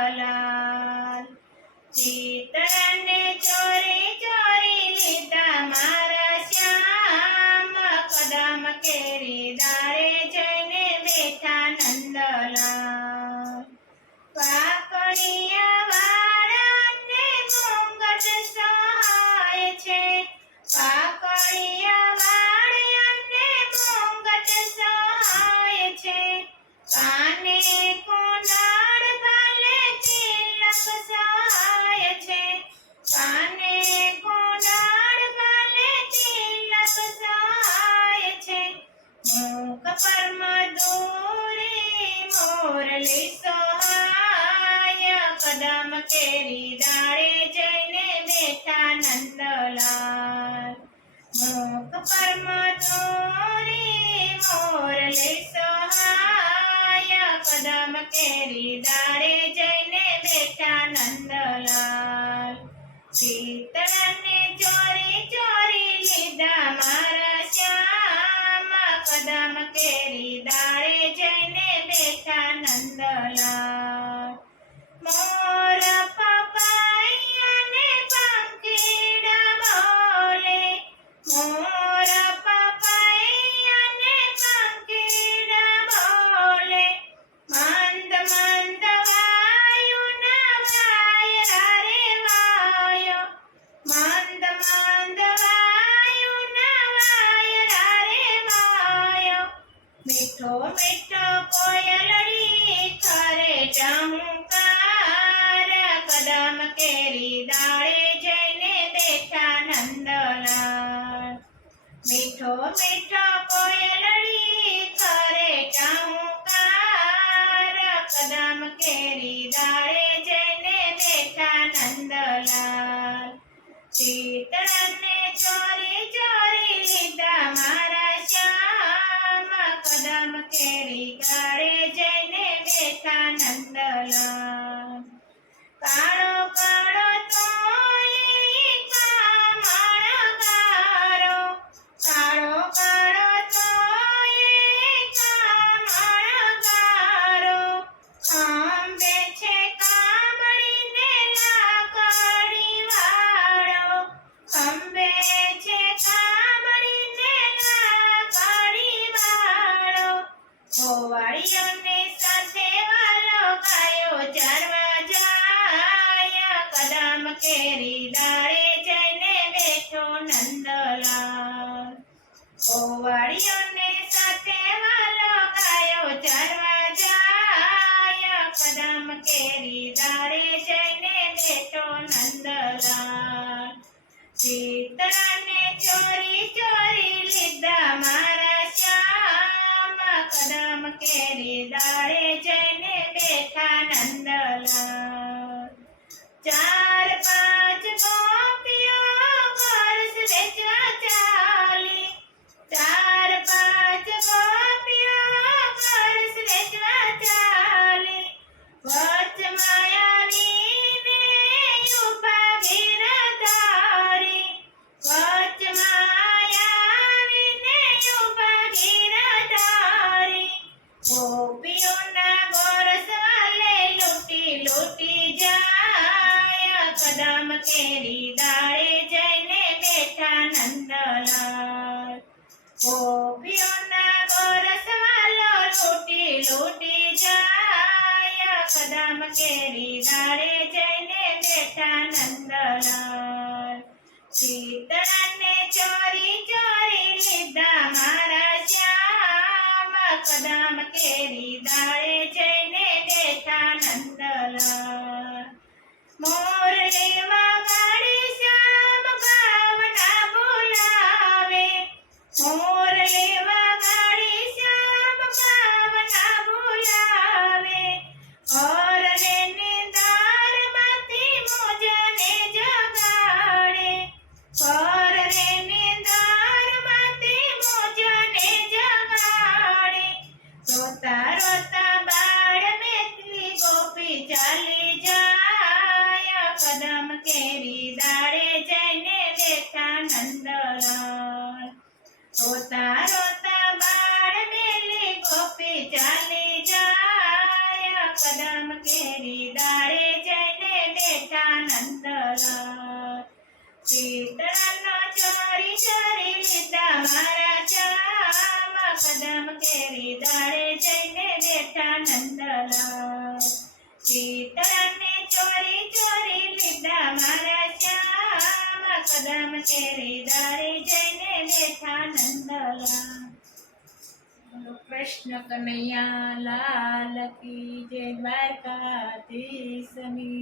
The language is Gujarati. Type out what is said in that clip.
નંદલાલ। ચિતરાને ચોરી ચોરી લીધા મારા શ્યામ, કદમ કેરી દાળે જઈને બેઠા નંદલાલ। પાકડિયા વાળાને ઘૂંઘટ સહાય છે, પાકડિયા વાળાને ઘૂંઘટ સહાય છે। કાને કુંડળ ભાલે તિલક સહાય છે, કાને કુંડળ ભાલે તિલક સહાય છે। મુખ પર મધુરી મોરલી સહાય, કદમ કેરી દાળે જઈને બેઠા નંદલાલ। મુખ પર મધુરી મોરલી સહાય, કદમ કેરી દાળે જઈને બેઠા નંદલાલ। ચિતરાને ચોરી ચોરી લીધા મારા શ્યામ, કદમ કેરી દાળે જઈને બેઠા નંદલાલ। મોર પપૈયાને પંખીડા બોલે, મોર પપૈયાને પંખીડા બોલે। મંદ મંદ વાયુના વાયરા રે વાયો, મંદ મંદ વાયુના વાયરા રે વાયો। મીઠો મીઠો કોયલડી કરે ટહુકાર, કદમ કેરી દાળે જઈને બેઠા નંદલાલ। મીઠો મીઠો કોયલડી કરે ટહુકાર, કદમ કેરી દાળે જઈને બેઠા નંદલાલ। ચિતરાને ચોરી ચોરી લીધા મારા શ્યામ, કદમ કેરી દાળે જઈને બેઠા નંદલાલ। કાળો કાળો તોય કામણગારો, કાળો કાળો તોય કામણગારો। ખંભે છે કામળીને લાકડી વાળો, ખંભે છે કામળીને લાકડી વાળો। ગોવાળિયોની સાથે વાલો ગાયો ચરવા જાય, કદમ કેરી દાળે જઈને બેઠો નંદલાલ। ગોવાળિયોની સાથે વાલો ગાયો ચરવા જાય, કદમ કેરી દાળે જઈને બેઠો નંદલાલ। ચિતરાને ચોરી ચોરી લીધા મારા શ્યામ, કદમ કેરી દાળે જઈને બેઠા નંદલાલ। ચાર પાંચ ગોપીઓ ઘરસ વેચવા ચાલી, ચાર પાંચ ગોપીઓ ઘરસ વેચવા ચાલી। વચમાં આવીને ઊભા ગિરધારી, વચમાં આવીને ઊભા ગિરધારી। ગોપીઓના ગોરસ વાલે લૂંટી લૂંટી જાય, કદમ કેરી દાળે જઈને બેઠા નંદલાલ। ગોપીઓના ગોરસ વાલો લૂંટી લૂંટી જાય, કદમ કેરી દાળે જઈને બેઠા નંદલાલ। ચિતરાને ચોરી ચોરી લીધા મારા શ્યામ, કદમ કેરી દાળે જઈને બેઠા નંદલાલ। મોરલી વગાડી શ્યામ ભાવના બોલાવે, મોરલી વગાડી શ્યામ ભાવના બોલાવે। ઘરને નિંદારમાંથી મોજને જગાડે, ઘરને નિંદારમાંથી મોજને જગાડે। રોતા રોતા બાળ મેઘલી ગોપી ચાલી જાય, કદમ કેરી દાળે જઈને બેઠા નંદલાલ। રોતા રોતા બાળ મેલી ગોપી ચાલી જાય, કદમ કેરી દાળે ચોરી લીધા મારા શ્યામ કદમ કેરી દાડે જઈને બેઠા નંદલાલ શીતળાને ચોરી ચોરી લીધા મારા શ્યામ કદમ કેરી દાડે જઈને બેઠા નંદલાલ બોલો કૃષ્ણ કનૈયા લાલ કી જય દ્વારકાધીશની